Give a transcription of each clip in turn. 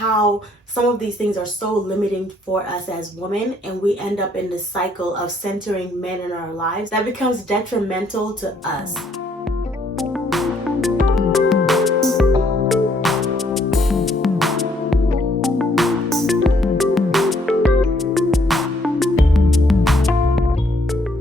how some of these things are so limiting for us as women, and we end up in this cycle of centering men in our lives that becomes detrimental to us.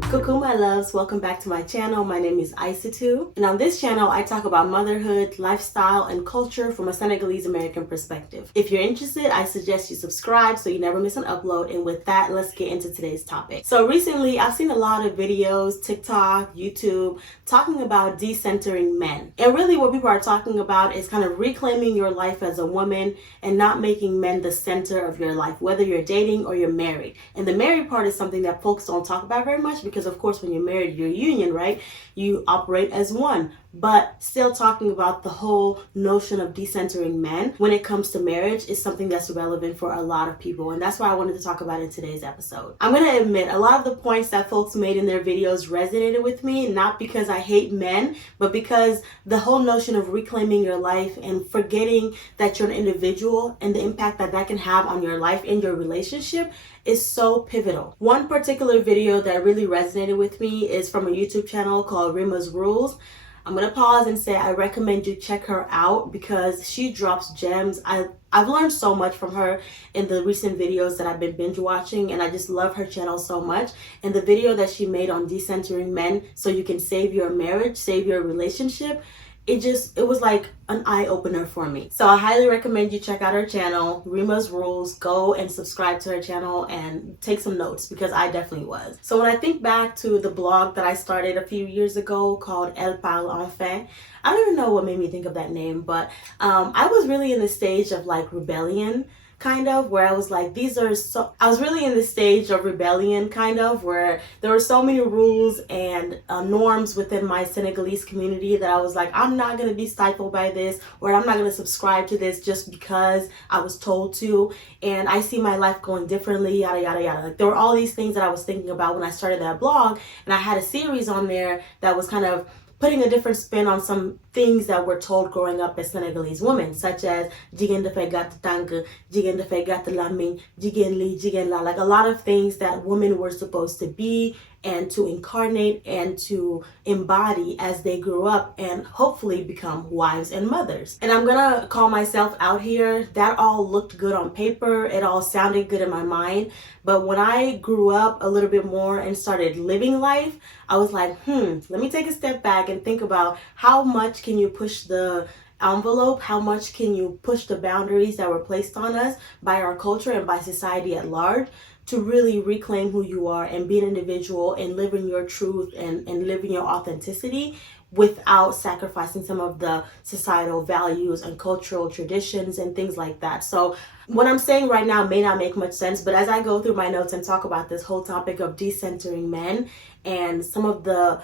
Coucou my loves, welcome back to my channel. My name is Aissatou, and on this channel I talk about motherhood, lifestyle, and culture from a Senegalese American perspective. If you're interested, I suggest you subscribe so you never miss an upload, and with that, let's get into today's topic. So recently I've seen a lot of videos, TikTok, YouTube, talking about decentering men. And really what people are talking about is kind of reclaiming your life as a woman and not making men the center of your life, whether you're dating or you're married. And the married part is something that folks don't talk about very much because of course when you're married, you're a union, right? You operate as one. But still talking about the whole notion of decentering men when it comes to marriage is something that's relevant for a lot of people. And that's why I wanted to talk about it in today's episode. I'm going to admit a lot of the points that folks made in their videos resonated with me, not because I hate men, but because the whole notion of reclaiming your life and forgetting that you're an individual and the impact that that can have on your life and your relationship is so pivotal. One particular video that really resonated with me is from a YouTube channel called Rima's Rules. I'm going to pause and say I recommend you check her out because she drops gems. I've learned so much from her in the recent videos that I've been binge watching, and I just love her channel so much. And the video that she made on decentering men so you can save your marriage, save your relationship, it was like an eye-opener for me. So I highly recommend you check out her channel, Rima's Rules. Go and subscribe to her channel and take some notes because I definitely was. So when I think back to the blog that I started a few years ago called Elle Parle Enfin, I don't even know what made me think of that name, but I was really in the stage of like rebellion, kind of, where I was like, I was really in the stage of rebellion, kind of, where there were so many rules and norms within my Senegalese community that I was like, I'm not going to be stifled by this, or I'm not going to subscribe to this just because I was told to, and I see my life going differently, yada, yada, yada. Like, there were all these things that I was thinking about when I started that blog, and I had a series on there that was kind of putting a different spin on some things that we're told growing up as Senegalese women, such as jigen dafay gatt tank, jigen dafay gatt lamiñ, jigen li, jigen la, like a lot of things that women were supposed to be and to incarnate and to embody as they grew up and hopefully become wives and mothers. And I'm gonna call myself out here. That all looked good on paper. It all sounded good in my mind. But when I grew up a little bit more and started living life, I was like, let me take a step back and think about how much can you push the envelope, how much can you push the boundaries that were placed on us by our culture and by society at large to really reclaim who you are and be an individual and living your truth and living your authenticity without sacrificing some of the societal values and cultural traditions and things like that. So what I'm saying right now may not make much sense, but as I go through my notes and talk about this whole topic of decentering men and some of the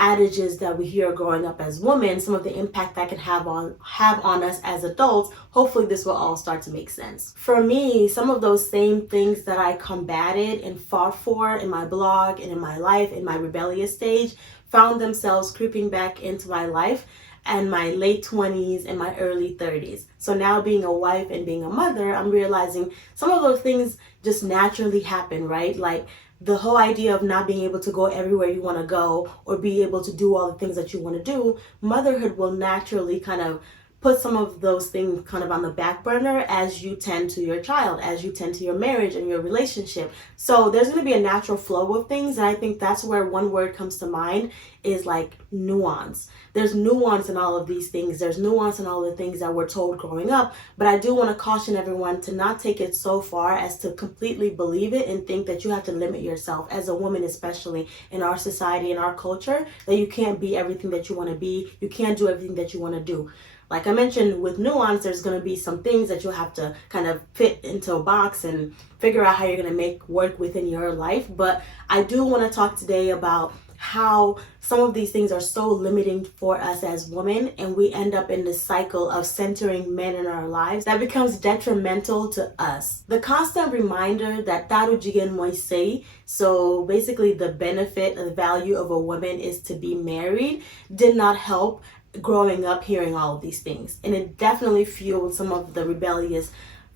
adages that we hear growing up as women, some of the impact that can have on us as adults, hopefully this will all start to make sense. For me, some of those same things that I combated and fought for in my blog and in my life, in my rebellious stage, found themselves creeping back into my life and my late 20s and my early 30s. So now being a wife and being a mother, I'm realizing some of those things just naturally happen, right? Like the whole idea of not being able to go everywhere you want to go or be able to do all the things that you want to do, motherhood will naturally kind of put some of those things kind of on the back burner as you tend to your child, as you tend to your marriage and your relationship. So there's going to be a natural flow of things, and I think that's where one word comes to mind is like nuance. There's nuance in all of these things. There's nuance in all the things that we're told growing up, but I do want to caution everyone to not take it so far as to completely believe it and think that you have to limit yourself as a woman, especially in our society and our culture, that you can't be everything that you want to be. You can't do everything that you want to do. Like I mentioned, with nuance, there's going to be some things that you'll have to kind of fit into a box and figure out how you're going to make work within your life. But I do want to talk today about how some of these things are so limiting for us as women, and we end up in this cycle of centering men in our lives that becomes detrimental to us. The constant reminder that taru jigen moy sey, so basically the benefit and the value of a woman is to be married, did not help growing up hearing all of these things. And it definitely fueled some of the rebellious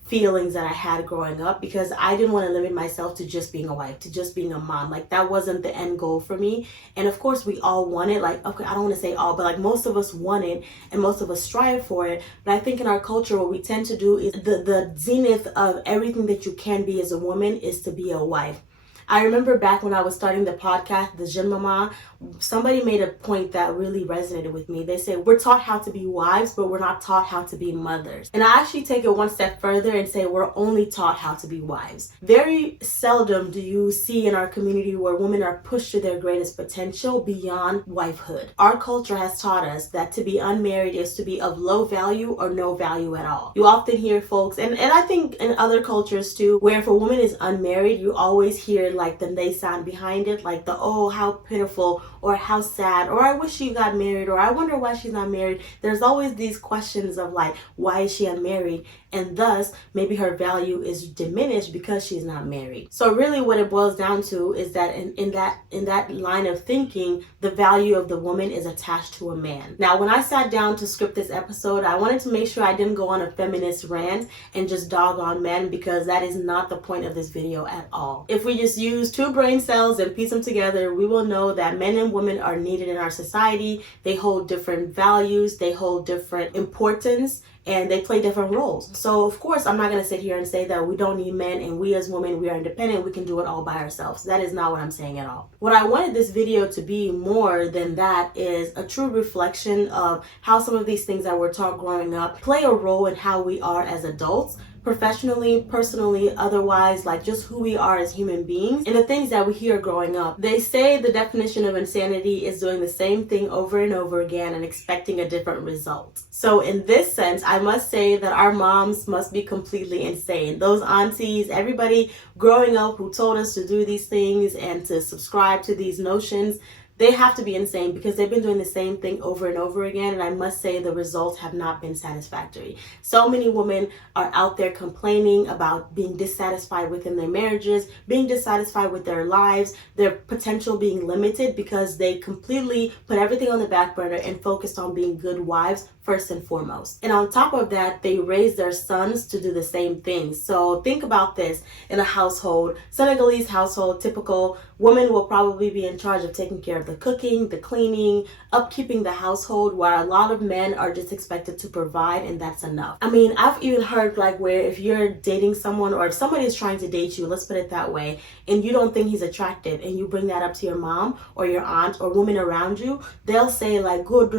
feelings that I had growing up, because I didn't want to limit myself to just being a wife, to just being a mom. Like, that wasn't the end goal for me. And of course we all want it. Like, okay, I don't want to say all, but like most of us want it and most of us strive for it. But I think in our culture, what we tend to do is the zenith of everything that you can be as a woman is to be a wife. I remember back when I was starting the podcast, the Jeune Maman, somebody made a point that really resonated with me. They said, we're taught how to be wives, but we're not taught how to be mothers. And I actually take it one step further and say we're only taught how to be wives. Very seldom do you see in our community where women are pushed to their greatest potential beyond wifehood. Our culture has taught us that to be unmarried is to be of low value or no value at all. You often hear folks, and I think in other cultures too, where if a woman is unmarried, you always hear like the nay sound behind it, like the, oh, how pitiful, or how sad, or I wish she got married, or I wonder why she's not married. There's always these questions of like, why is she unmarried? And thus maybe her value is diminished because she's not married. So really what it boils down to is that in that line of thinking, the value of the woman is attached to a man. Now, when I sat down to script this episode, I wanted to make sure I didn't go on a feminist rant and just dog on men, because that is not the point of this video at all. If we just use two brain cells and piece them together, we will know that men and women are needed in our society. They hold different values, they hold different importance, and they play different roles. So of course, I'm not going to sit here and say that we don't need men and we as women, we are independent, we can do it all by ourselves. That is not what I'm saying at all. What I wanted this video to be more than that is a true reflection of how some of these things that we're taught growing up play a role in how we are as adults, professionally, personally, otherwise, like just who we are as human beings and the things that we hear growing up. They say the definition of insanity is doing the same thing over and over again and expecting a different result. So in this sense, I must say that our moms must be completely insane. Those aunties, everybody growing up who told us to do these things and to subscribe to these notions, they have to be insane, because they've been doing the same thing over and over again, and I must say the results have not been satisfactory. So many women are out there complaining about being dissatisfied within their marriages, being dissatisfied with their lives, their potential being limited because they completely put everything on the back burner and focused on being good wives first and foremost. And on top of that, they raise their sons to do the same thing. So think about this. In a household, Senegalese household, typical, women will probably be in charge of taking care of the cooking, the cleaning, upkeeping the household, while a lot of men are just expected to provide, and that's enough. I mean, I've even heard like where if you're dating someone, or if somebody is trying to date you, let's put it that way, and you don't think he's attractive, and you bring that up to your mom or your aunt or women around you, they'll say like, good,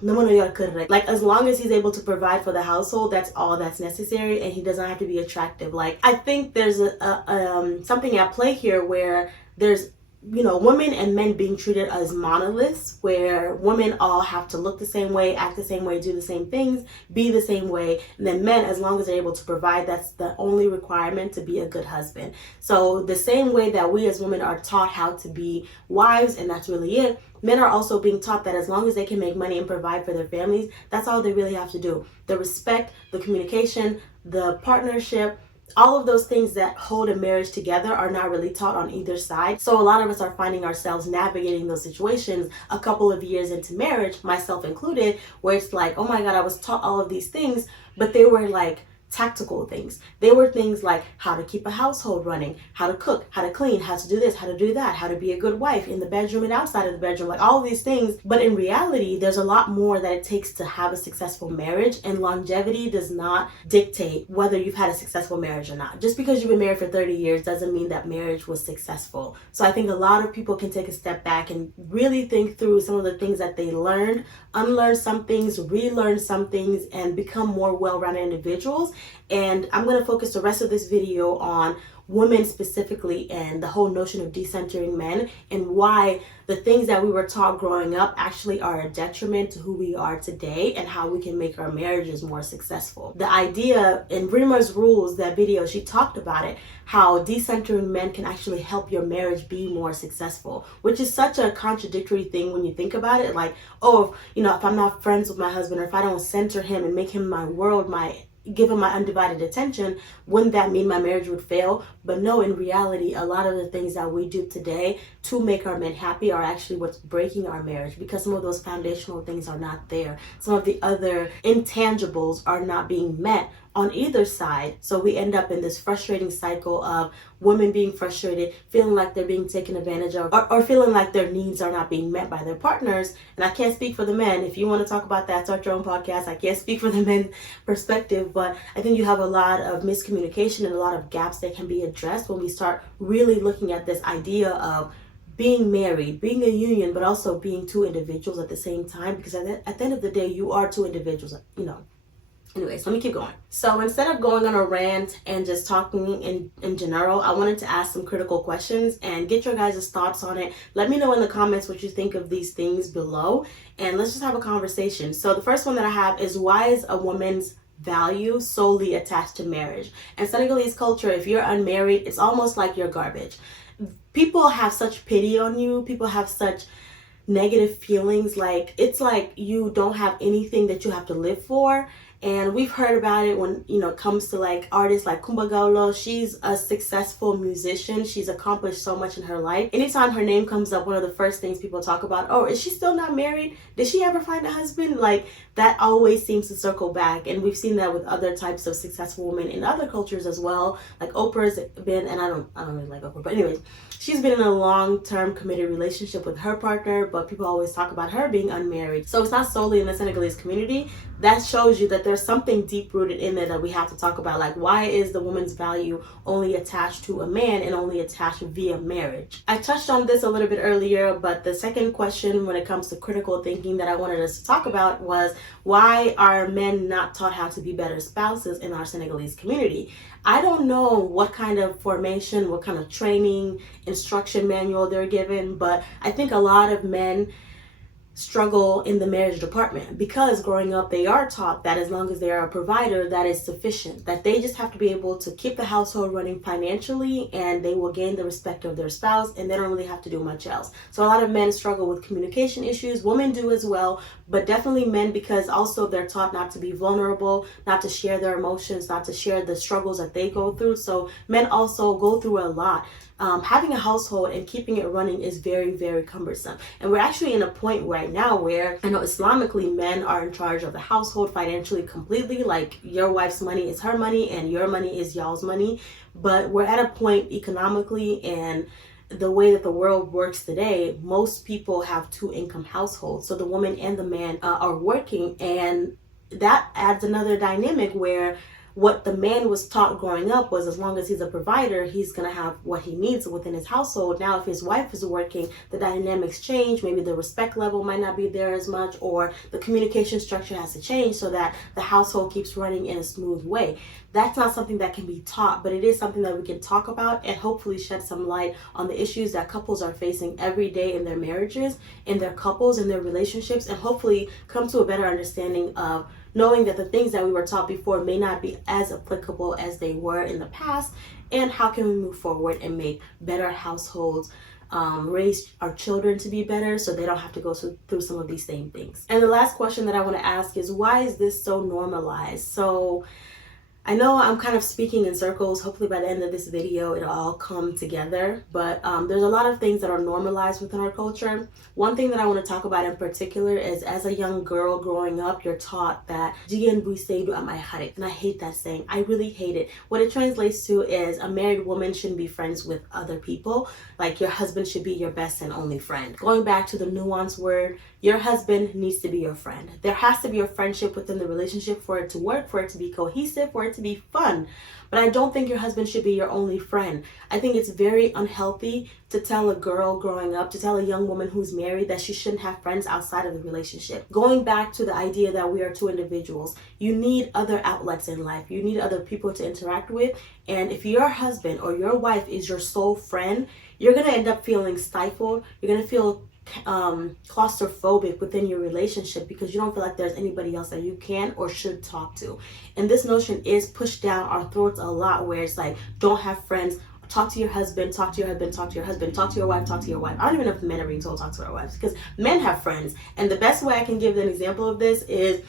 like as long as he's able to provide for the household, that's all that's necessary, and he doesn't have to be attractive. Like, I think there's something at play here where there's, you know, women and men being treated as monoliths, where women all have to look the same way, act the same way, do the same things, be the same way, and then men, as long as they're able to provide, that's the only requirement to be a good husband. So the same way that we as women are taught how to be wives, and that's really it, men are also being taught that as long as they can make money and provide for their families, that's all they really have to do. The respect, the communication, the partnership, all of those things that hold a marriage together are not really taught on either side. So a lot of us are finding ourselves navigating those situations a couple of years into marriage, myself included, where it's like, oh my God, I was taught all of these things, but they were like tactical things. They were things like how to keep a household running, how to cook, how to clean, how to do this, how to do that, how to be a good wife in the bedroom and outside of the bedroom, like all of these things. But in reality, there's a lot more that it takes to have a successful marriage, and longevity does not dictate whether you've had a successful marriage or not. Just because you've been married for 30 years doesn't mean that marriage was successful. So I think a lot of people can take a step back and really think through some of the things that they learned, unlearn some things, relearn some things, and become more well-rounded individuals. And I'm going to focus the rest of this video on women specifically and the whole notion of decentering men, and why the things that we were taught growing up actually are a detriment to who we are today and how we can make our marriages more successful. The idea in Rima's Rules, that video, she talked about it, how decentering men can actually help your marriage be more successful, which is such a contradictory thing when you think about it. Like, oh, you know, if I'm not friends with my husband, or if I don't center him and make him my world, my give him my undivided attention, wouldn't that mean my marriage would fail? But no, in reality, a lot of the things that we do today to make our men happy are actually what's breaking our marriage, because some of those foundational things are not there. Some of the other intangibles are not being met on either side. So we end up in this frustrating cycle of women being frustrated, feeling like they're being taken advantage of, or feeling like their needs are not being met by their partners. And I can't speak for the men. If you want to talk about that, start your own podcast. I can't speak for the men's perspective, but I think you have a lot of miscommunication and a lot of gaps that can be addressed when we start really looking at this idea of being married, being a union, but also being two individuals at the same time, because at the end of the day, you are two individuals, Anyways, let me keep going. So instead of going on a rant and just talking in general, I wanted to ask some critical questions and get your guys' thoughts on it. Let me know in the comments what you think of these things below, and let's just have a conversation. So the first one that I have is, why is a woman's value solely attached to marriage? In Senegalese culture, if you're unmarried, it's almost like you're garbage. People have such pity on you. People have such negative feelings. Like, it's like you don't have anything that you have to live for. And we've heard about it when, it comes to like artists like Kumba Gawlo. She's a successful musician. She's accomplished so much in her life. Anytime her name comes up, one of the first things people talk about, oh, is she still not married? Did she ever find a husband? Like, that always seems to circle back. And we've seen that with other types of successful women in other cultures as well. Like Oprah's been, and I don't really like Oprah, but anyways, she's been in a long-term committed relationship with her partner, but people always talk about her being unmarried. So it's not solely in the Senegalese community. That shows you that there's something deep rooted in there that we have to talk about. Like, why is the woman's value only attached to a man and only attached via marriage? I touched on this a little bit earlier, but the second question when it comes to critical thinking that I wanted us to talk about was, why are men not taught how to be better spouses in our Senegalese community? I don't know what kind of formation, what kind of training, instruction manual they're given, but I think a lot of men struggle in the marriage department because growing up they are taught that as long as they are a provider, that is sufficient, that they just have to be able to keep the household running financially and they will gain the respect of their spouse and they don't really have to do much else. So a lot of men struggle with communication issues. Women do as well, but definitely men, because also they're taught not to be vulnerable, not to share their emotions, not to share the struggles that they go through. So men also go through a lot. Having a household and keeping it running is very, very cumbersome. And we're actually in a point right now where, I know Islamically, men are in charge of the household financially completely. Like, your wife's money is her money and your money is y'all's money. But we're at a point economically and the way that the world works today, most people have two-income households. So the woman and the man are working, and that adds another dynamic where what the man was taught growing up was, as long as he's a provider, he's going to have what he needs within his household. Now, if his wife is working, the dynamics change. Maybe the respect level might not be there as much, or the communication structure has to change so that the household keeps running in a smooth way. That's not something that can be taught, but it is something that we can talk about and hopefully shed some light on the issues that couples are facing every day in their marriages, in their couples, in their relationships, and hopefully come to a better understanding of knowing that the things that we were taught before may not be as applicable as they were in the past, and how can we move forward and make better households, raise our children to be better so they don't have to go through some of these same things. And the last question that I want to ask is, why is this so normalized? So I know I'm kind of speaking in circles. Hopefully by the end of this video, it'll all come together. But there's a lot of things that are normalized within our culture. One thing that I want to talk about in particular is, as a young girl growing up, you're taught that "Jigéen buy sëy du am ay xarit." And I hate that saying. I really hate it. What it translates to is, a married woman shouldn't be friends with other people. Like, your husband should be your best and only friend. Going back to the nuanced word, your husband needs to be your friend. There has to be a friendship within the relationship for it to work, for it to be cohesive, for it to be fun. But I don't think your husband should be your only friend. I think it's very unhealthy to tell a girl growing up, to tell a young woman who's married, that she shouldn't have friends outside of the relationship. Going back to the idea that we are two individuals, you need other outlets in life. You need other people to interact with. And if your husband or your wife is your sole friend, you're going to end up feeling stifled. You're going to feel claustrophobic within your relationship because you don't feel like there's anybody else that you can or should talk to. And this notion is pushed down our throats a lot, where it's like, don't have friends, talk to your husband, talk to your husband, talk to your husband, talk to your wife, talk to your wife. I don't even know if men are being told talk to their wives, because men have friends. And the best way I can give an example of this is,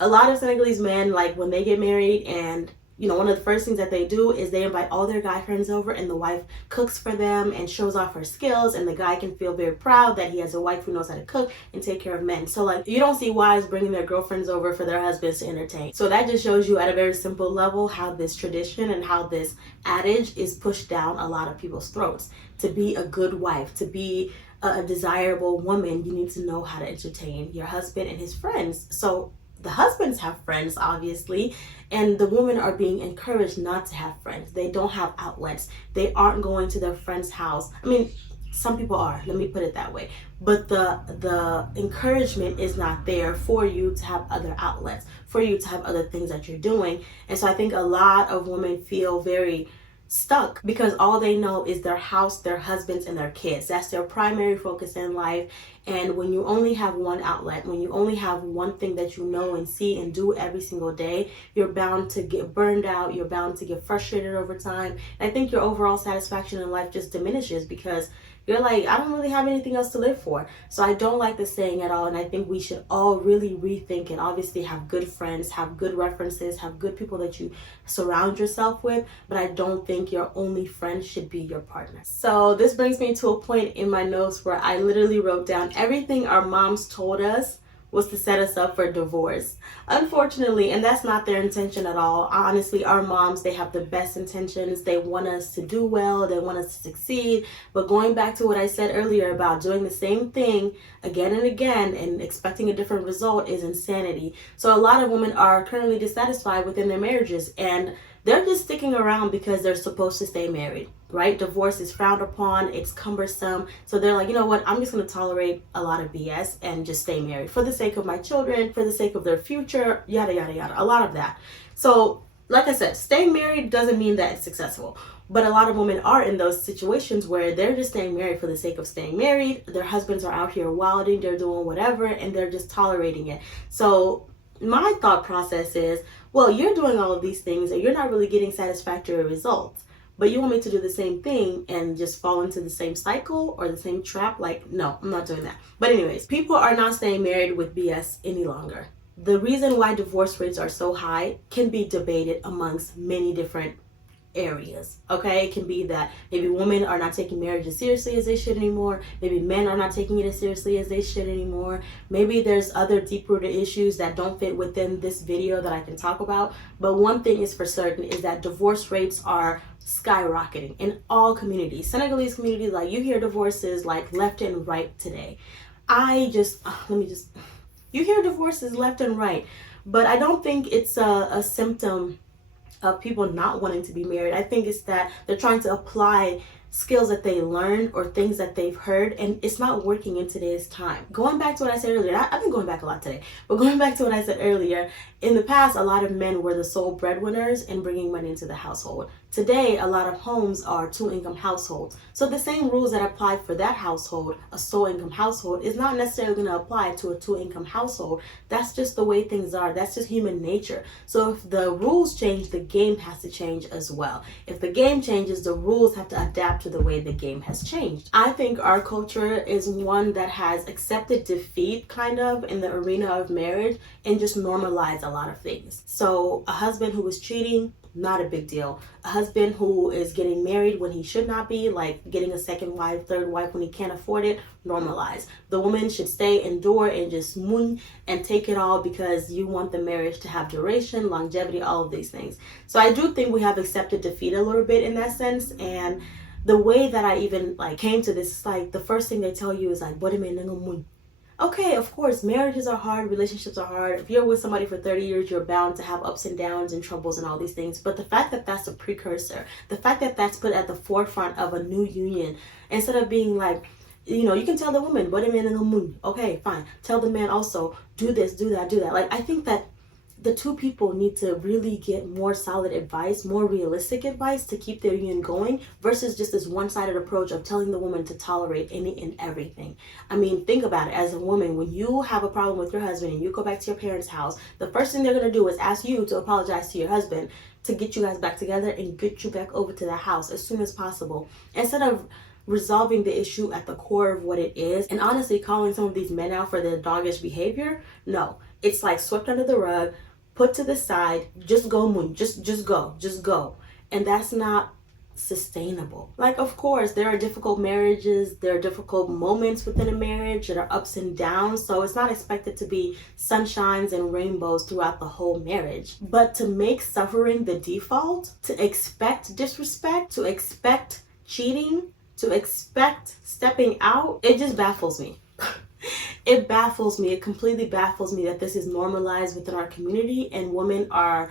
A lot of Senegalese men, like when they get married, and one of the first things that they do is they invite all their guy friends over, and the wife cooks for them and shows off her skills, and the guy can feel very proud that he has a wife who knows how to cook and take care of men. So like, you don't see wives bringing their girlfriends over for their husbands to entertain. So that just shows you at a very simple level how this tradition and how this adage is pushed down a lot of people's throats. To be a good wife, to be a desirable woman, you need to know how to entertain your husband and his friends. So the husbands have friends, obviously, and the women are being encouraged not to have friends. They don't have outlets. They aren't going to their friend's house. I mean, some people are, let me put it that way. But the encouragement is not there for you to have other outlets, for you to have other things that you're doing. And so I think a lot of women feel very stuck because all they know is their house, their husbands, and their kids. That's their primary focus in life. And when you only have one outlet, when you only have one thing that you know and see and do every single day, you're bound to get burned out. You're bound to get frustrated over time. And I think your overall satisfaction in life just diminishes because you're like, I don't really have anything else to live for. So I don't like this saying at all. And I think we should all really rethink and obviously have good friends, have good references, have good people that you surround yourself with. But I don't think your only friend should be your partner. So this brings me to a point in my notes where I literally wrote down everything our moms told us was to set us up for divorce. Unfortunately, and that's not their intention at all. Honestly, our moms, they have the best intentions. They want us to do well. They want us to succeed. But going back to what I said earlier about doing the same thing again and again and expecting a different result is insanity. So a lot of women are currently dissatisfied within their marriages, and they're just sticking around because they're supposed to stay married, right? Divorce is frowned upon, it's cumbersome. So they're like, you know what? I'm just going to tolerate a lot of BS and just stay married for the sake of my children, for the sake of their future, yada, yada, yada, a lot of that. So like I said, staying married doesn't mean that it's successful. But a lot of women are in those situations where they're just staying married for the sake of staying married. Their husbands are out here wilding, they're doing whatever, and they're just tolerating it. So my thought process is, well, you're doing all of these things and you're not really getting satisfactory results, but you want me to do the same thing and just fall into the same cycle or the same trap? Like, no, I'm not doing that. But anyways, people are not staying married with BS any longer. The reason why divorce rates are so high can be debated amongst many different areas. Okay, it can be that maybe women are not taking marriage as seriously as they should anymore. Maybe men are not taking it as seriously as they should anymore. Maybe there's other deep-rooted issues that don't fit within this video that I can talk about. But one thing is for certain is that divorce rates are skyrocketing in all communities. Senegalese communities, like, you hear divorces like left and right today. You hear divorces left and right, but I don't think it's a symptom of people not wanting to be married. I think it's that they're trying to apply skills that they learned or things that they've heard, and it's not working in today's time. Going back to what I said earlier, I've been going back a lot today, but going back to what I said earlier, in the past, a lot of men were the sole breadwinners and bringing money into the household. Today, a lot of homes are two-income households. So the same rules that apply for that household, a sole-income household, is not necessarily going to apply to a two-income household. That's just the way things are. That's just human nature. So if the rules change, the game has to change as well. If the game changes, the rules have to adapt to the way the game has changed. I think our culture is one that has accepted defeat kind of in the arena of marriage and just normalized a lot of things. So a husband who is cheating, not a big deal. A husband who is getting married when he should not be, like getting a second wife, third wife when he can't afford it, normalized. The woman should stay, endure, and just moon and take it all because you want the marriage to have duration, longevity, all of these things. So I do think we have accepted defeat a little bit in that sense. And the way that I even came to this is the first thing they tell you is okay, of course, marriages are hard, relationships are hard. If you're with somebody for 30 years, you're bound to have ups and downs and troubles and all these things. But the fact that that's a precursor, the fact that that's put at the forefront of a new union, instead of being you can tell the woman, okay, fine. Tell the man also, do this, do that, do that. I think that the two people need to really get more solid advice, more realistic advice to keep their union going versus just this one-sided approach of telling the woman to tolerate any and everything. I mean, think about it. As a woman, when you have a problem with your husband and you go back to your parents' house, the first thing they're going to do is ask you to apologize to your husband to get you guys back together and get you back over to the house as soon as possible. Instead of resolving the issue at the core of what it is and honestly calling some of these men out for their doggish behavior, no. It's like swept under the rug, put to the side, just go moon, just go. And that's not sustainable. Like, of course, there are difficult marriages, there are difficult moments within a marriage, there are ups and downs, so it's not expected to be sunshines and rainbows throughout the whole marriage. But to make suffering the default, to expect disrespect, to expect cheating, to expect stepping out, it just baffles me. It baffles me. It completely baffles me that this is normalized within our community and women are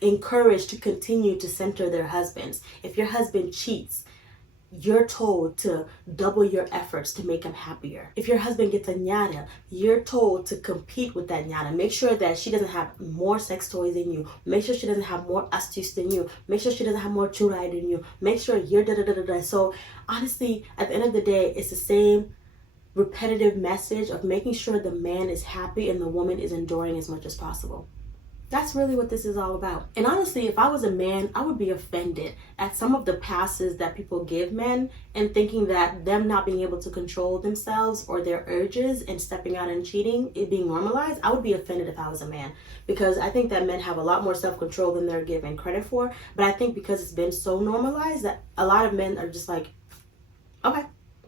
encouraged to continue to center their husbands. If your husband cheats, you're told to double your efforts to make him happier. If your husband gets a ñata, you're told to compete with that ñata. Make sure that she doesn't have more sex toys than you. Make sure she doesn't have more astuce than you. Make sure she doesn't have more churai than you. Make sure you're da-da-da-da-da. So honestly, at the end of the day, it's the same repetitive message of making sure the man is happy and the woman is enduring as much as possible. That's really what this is all about. And honestly, if I was a man, I would be offended at some of the passes that people give men and thinking that them not being able to control themselves or their urges and stepping out and cheating, it being normalized. I would be offended if I was a man, because I think that men have a lot more self-control than they're given credit for. But I think because it's been so normalized that a lot of men are just like, okay,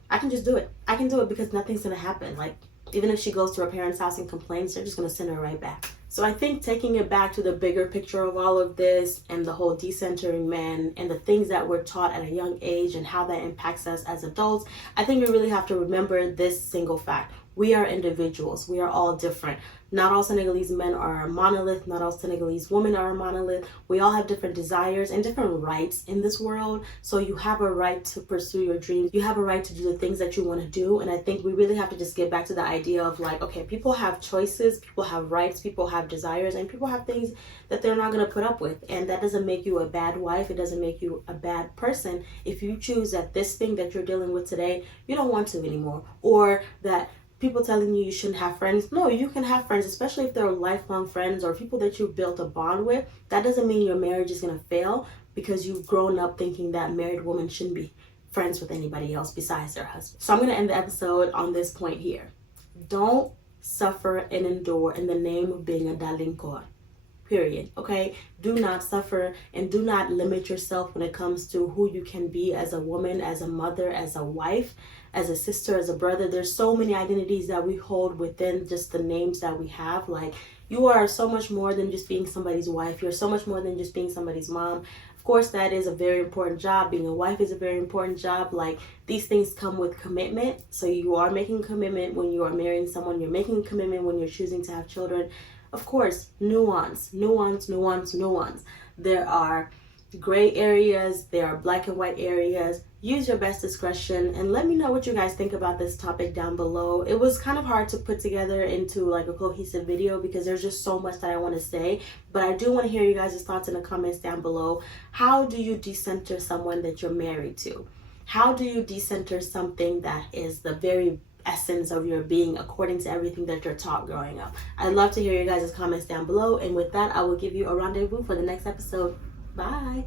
I can just do it. I can do it because nothing's going to happen. Like, even if she goes to her parents' house and complains, they're just going to send her right back. So I think taking it back to the bigger picture of all of this and the whole decentering men and the things that we're taught at a young age and how that impacts us as adults, I think we really have to remember this single fact. We are individuals. We are all different. Not all Senegalese men are a monolith. Not all Senegalese women are a monolith. We all have different desires and different rights in this world. So you have a right to pursue your dreams. You have a right to do the things that you want to do. And I think we really have to just get back to the idea of like, okay, people have choices, people have rights, people have desires, and people have things that they're not going to put up with. And that doesn't make you a bad wife. It doesn't make you a bad person if you choose that this thing that you're dealing with today, you don't want to anymore. Or that people telling you shouldn't have friends. No, you can have friends, especially if they're lifelong friends or people that you've built a bond with. That doesn't mean your marriage is going to fail because you've grown up thinking that married women shouldn't be friends with anybody else besides their husband. So I'm going to end the episode on this point here. Don't suffer and endure in the name of being a dalinkor. Period. Okay? Do not suffer and do not limit yourself when it comes to who you can be as a woman, as a mother, as a wife, as a sister, as a brother. There's so many identities that we hold within just the names that we have. Like, you are so much more than just being somebody's wife. You're so much more than just being somebody's mom. Of course, that is a very important job. Being a wife is a very important job. Like, these things come with commitment. So you are making a commitment when you are marrying someone. You're making a commitment when you're choosing to have children. Of course, nuance. There are gray areas, there are black and white areas. Use your best discretion and let me know what you guys think about this topic down below. It was kind of hard to put together into like a cohesive video because there's just so much that I want to say, but I do want to hear you guys' thoughts in the comments down below. How do you decenter someone that you're married to? How do you decenter something that is the very essence of your being according to everything that you're taught growing up? I'd love to hear your guys' comments down below, and with that I will give you a rendezvous for the next episode. Bye.